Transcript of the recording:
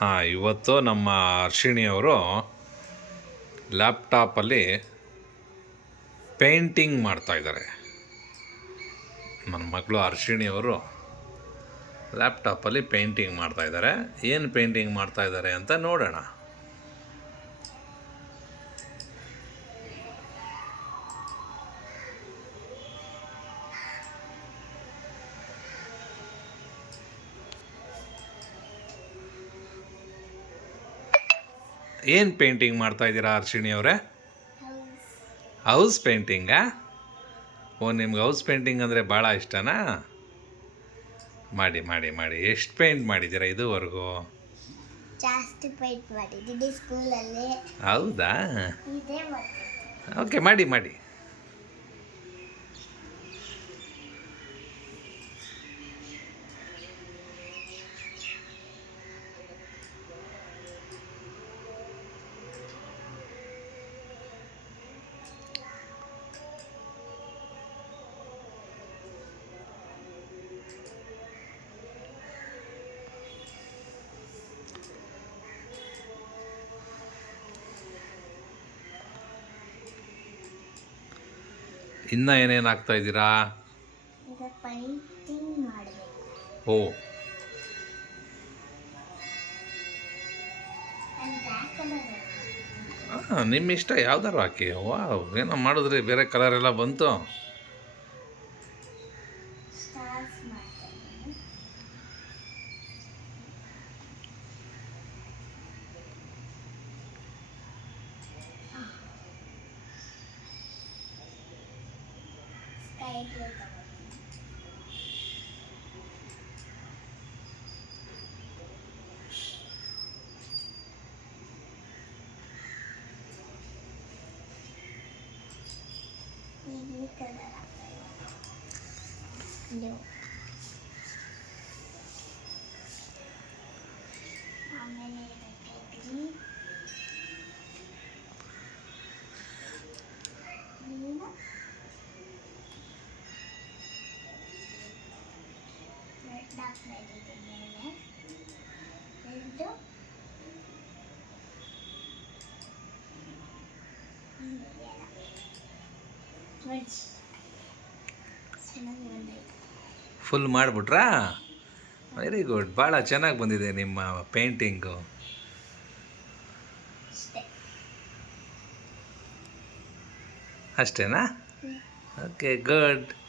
ಹಾಂ, ಇವತ್ತು ನಮ್ಮ ಅರ್ಷಿಣಿಯವರು ಲ್ಯಾಪ್ಟಾಪಲ್ಲಿ ಪೇಂಟಿಂಗ್ ಮಾಡ್ತಾಯಿದ್ದಾರೆ. ನನ್ನ ಮಗಳು ಅರ್ಷಿಣಿಯವರು ಲ್ಯಾಪ್ಟಾಪಲ್ಲಿ ಪೇಂಟಿಂಗ್ ಮಾಡ್ತಾಯಿದ್ದಾರೆ. ಏನು ಪೇಂಟಿಂಗ್ ಮಾಡ್ತಾಯಿದ್ದಾರೆ ಅಂತ ನೋಡೋಣ. ಏನು ಪೇಂಟಿಂಗ್ ಮಾಡ್ತಾಯಿದ್ದೀರಾ ಅರ್ಷಿಣಿಯವರೇ? ಹೌಸ್ ಪೇಂಟಿಂಗಾ? ಓ, ನಿಮ್ಗೆ ಹೌಸ್ ಪೇಂಟಿಂಗ್ ಅಂದರೆ ಭಾಳ ಇಷ್ಟನಾ? ಮಾಡಿ ಮಾಡಿ ಮಾಡಿ. ಎಷ್ಟು ಪೇಂಟ್ ಮಾಡಿದ್ದೀರಾ ಇದುವರೆಗೂ? ಜಾಸ್ತಿ ಪೇಂಟ್ ಮಾಡಿದ್ದೀನಿ ಸ್ಕೂಲಲ್ಲಿ. ಹೌದಾ? ಓಕೆ, ಮಾಡಿ ಮಾಡಿ. ಇನ್ನು ಏನೇನು ಹಾಕ್ತಾಯಿದ್ದೀರಾ? ಓ, ಹಾಂ, ನಿಮ್ಮ ಇಷ್ಟ ಯಾವ್ದಾರು ಹಾಕಿ. ವಾವ್, ಏನೋ ಮಾಡಿದ್ರಿ, ಬೇರೆ ಕಲರ್ ಎಲ್ಲ ಬಂತು. ಫುಲ್ ಮಾಡಿಬಿಟ್ರಾ? ವೆರಿ ಗುಡ್, ಭಾಳ ಚೆನ್ನಾಗಿ ಬಂದಿದೆ ನಿಮ್ಮ ಪೇಂಟಿಂಗು. ಅಷ್ಟೇನಾ? Okay, good.